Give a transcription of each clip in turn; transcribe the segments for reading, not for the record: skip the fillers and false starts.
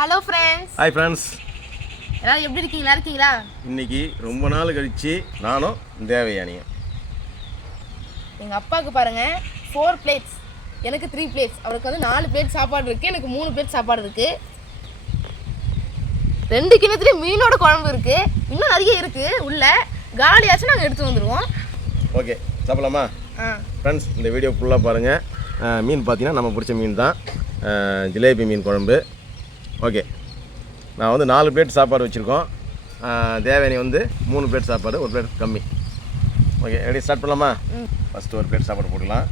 Hello friends. Hi friends. எல்லாரும் எப்படி இருக்கீங்க? நல்லா இருக்கீங்களா? இன்னைக்கு ரொம்ப நாள் கழிச்சு நானும் தேவயானியும் எங்கள் அப்பாவுக்கு பாருங்கள் 4 பிளேட்ஸ், எனக்கு 3 பிளேட்ஸ். அவருக்கு வந்து 4 பிளேட் சாப்பாடு இருக்குது, எனக்கு 3 பிளேட் சாப்பாடு இருக்குது. 2 கிணத்துலேயும் மீனோட குழம்பு இருக்குது. இன்னும் நிறைய இருக்குது உள்ள. காலியாச்சும் நாங்கள் எடுத்து வந்துடுவோம். ஓகே, சாப்பிடலாமா? ஃப்ரெண்ட்ஸ், இந்த வீடியோ ஃபுல்லாக பாருங்கள். மீன் பார்த்தீங்கன்னா நம்ம பிடிச்ச மீன் தான், ஜிலேபி மீன் குழம்பு. ஓகே, நான் வந்து 4 பிளேட் சாப்பாடு வச்சுருக்கோம். தேவயானி வந்து 3 பிளேட் சாப்பாடு, 1 பிளேட் கம்மி. ஓகே, ரெடி, ஸ்டார்ட் பண்ணலாமா? ஃபஸ்ட்டு 1 பிளேட் சாப்பாடு போட்டுக்கலாம்.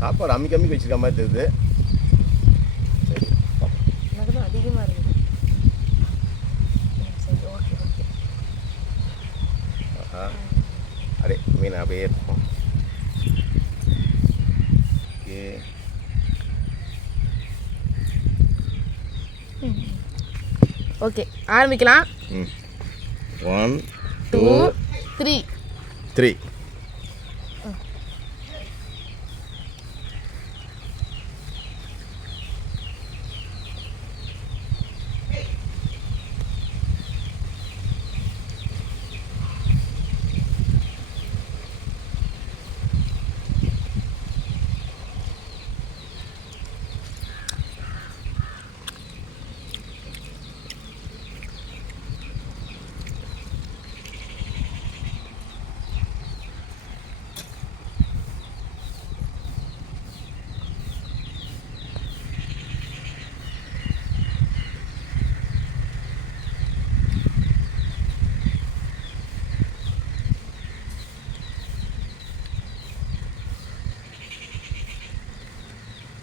சாப்பாடு அம்மி கம்மி வச்சுருக்க மாதிரி தெரியுது. சரி, எனக்கு தான் அதிகமாக இருக்குது. சரி, ஓகே ஓகே. அப்படியே மீன் அப்படியே இருக்கும். ஓகே, ஓகே, ஆரம்பிக்கலாம். 1 2 3 3.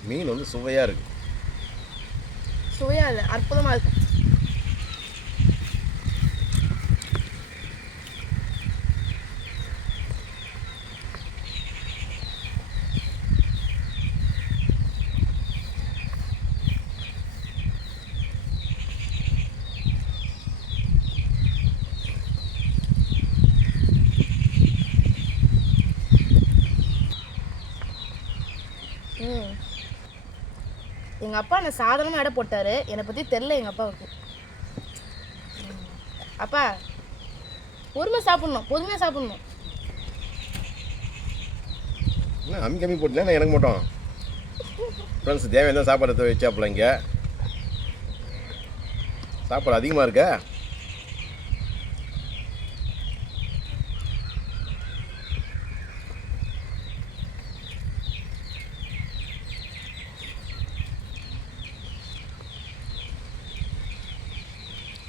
மீன் வந்து சுவையாக இருக்குது. சுவையாக இல்லை, அற்புதமாக இருக்கு. எங்கள் அப்பா என்னை சாதாரணமாக எடை போட்டார். என்னை பற்றி தெரில எங்கள் அப்பாவுக்கு. அப்பா பொறுமையாக சாப்பிட்ணும், பொறுமையாக சாப்பிட்ணும். என்ன அம்மி கம்மி போட்டுனா எனக்கு மட்டும்? ஃப்ரெண்ட்ஸ், தேவையான தான் சாப்பாடு எடுத்து வச்சாப்புல. இங்கே சாப்பாடு அதிகமாக இருக்கா?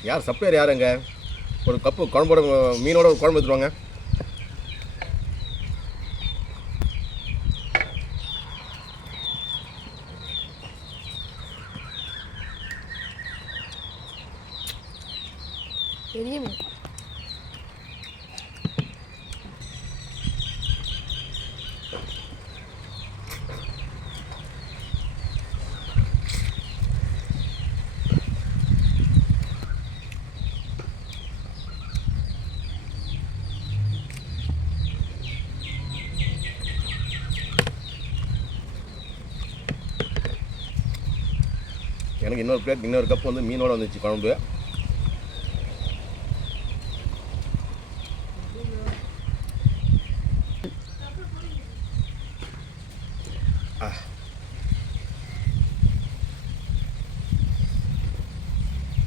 யார் சப்ளையர் யாருங்க? ஒரு கப்பு குழம்போட மீனோட ஒரு குழம்பு எடுத்துருவாங்க. பெரிய மீன். எனக்கு இன்னொரு பிளேட், இன்னொரு கப் வந்து மீனோட வந்துச்சு குழம்பு.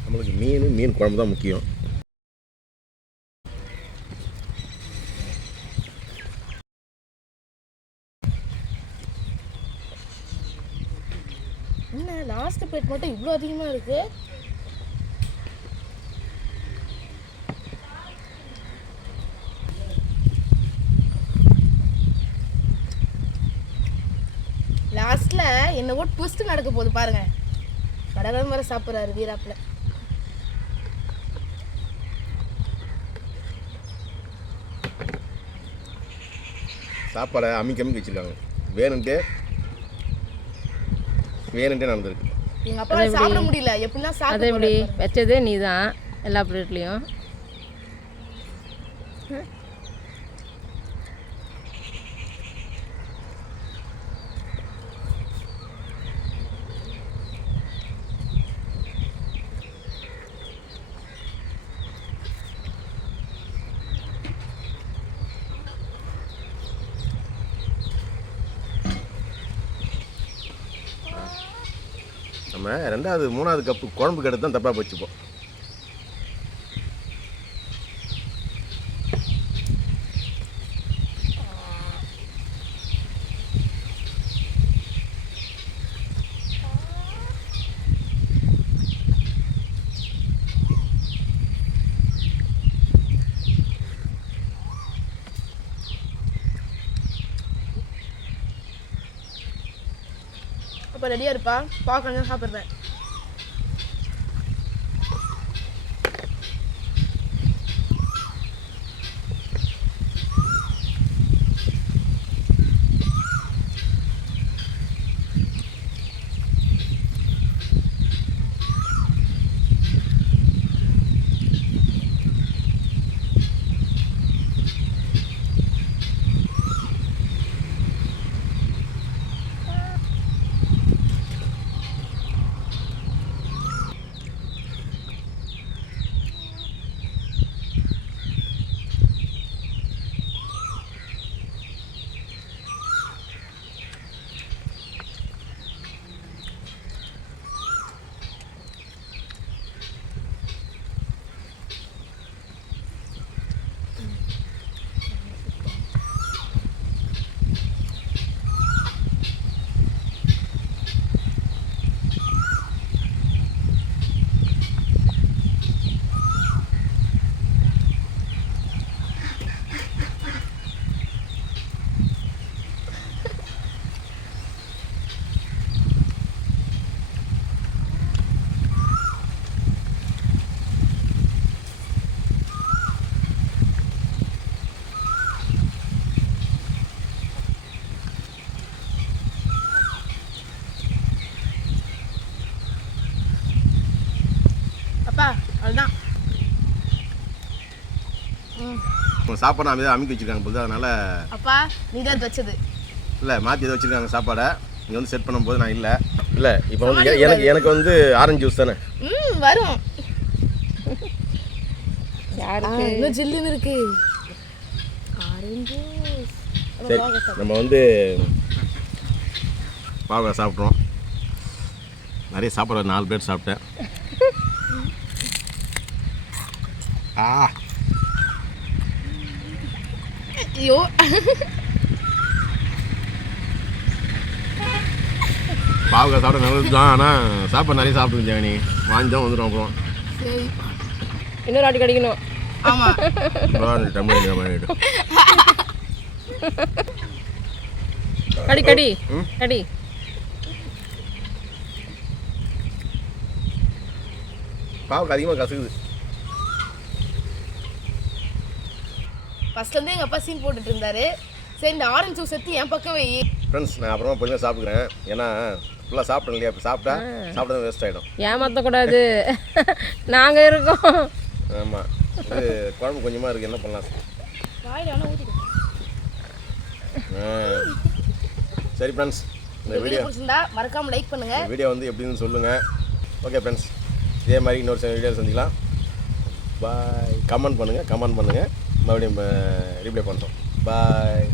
நம்மளுக்கு மீன் குழம்பு தான் முக்கியம். என்ன லாஸ்ட் பிளேட் மட்டும் இவ்வளோ அதிகமாக இருக்குது? லாஸ்ட்டில் என்னவோ ட்விஸ்ட் நடக்க போகுது பாருங்க. கடகடம் வர சாப்பிட்றாரு வீராப்பில். சாப்பாடை அம்மி கம்மி வச்சுருக்காங்க. வேணுன்ட்டே நடந்திருக்கு. எங்கள் அப்பா சாப்பிட முடியல. எப்படின்னா அதை எப்படி வச்சதே நீ தான் எல்லா பிளேட்லேயும். நம்ம 2வது 3வது கப்பு குழம்புக்கு எடுத்து தான் தப்பாக போச்சுப்போம். அப்போ ரெடியாக இருப்பா, பார்க்கணும் சாப்பிட்றேன். அதுதான் சாப்பாடு அமைதியாக அமைக்க வச்சுருக்காங்க போது, அதனால் அப்பா நீ தான் வச்சது இல்லை மாற்றி எதை வச்சுருக்காங்க சாப்பாடை. இங்கே வந்து செட் பண்ணும்போது நான் இல்லை இப்போ வந்து எனக்கு வந்து ஆரஞ்சு ஜூஸ் தானே வரும். யாருக்கு இன்னும் ஜில்லுன்னு இருக்கு ஆரஞ்சு. சரி நம்ம வந்து பாவக்காய் சாப்பிட்றோம். நிறைய சாப்பாடு 4 பிளேட் சாப்பிட்டேன். ஐயோ பாவக்காய் சாப்பிட நல்லது தான், ஆனால் சாப்பாடு நிறைய சாப்பிட்டுருங்க ஜானி, வாங்கிதான் வந்துடும். அப்புறம் சரி இன்னொரு வாட்டி கடிக்கணும். ஆமாம் கடி கடி கடி. பாவக்காய் அதிகமாக கசக்குது. ஃபர்ஸ்ட்லேருந்து எங்கள் அப்பா சீன் போட்டுட்டு இருந்தாரு. சரி இந்த ஆரஞ்சு ஜூஸ் எடுத்து என் பக்கம் வை. ஃப்ரெண்ட்ஸ் நான் அப்புறமா பொறுமையாக சாப்பிட்டுக்கிறேன், ஏன்னா ஃபுல்லாக சாப்பிட்டேன் இல்லையா, இப்போ சாப்பிட்டா வேஸ்ட் ஆகிடும். ஏமாற்றக்கூடாது, நாங்கள் இருக்கோம். ஆமாம் இது குழம்பு கொஞ்சமாக இருக்குது, என்ன பண்ணலாம். சரி ஃப்ரெண்ட்ஸ் இந்த வீடியோ பிடிச்சிருந்தா மறக்காமல் லைக் பண்ணுங்கள். வீடியோ வந்து எப்படின்னு சொல்லுங்கள். ஓகே ஃப்ரெண்ட்ஸ், இதே மாதிரி இன்னொரு வீடியோ சந்திக்கலாம். பாய். கமெண்ட் பண்ணுங்கள் மறுபடியும் ரீப்ளை பண்ணுறோம். பாய்.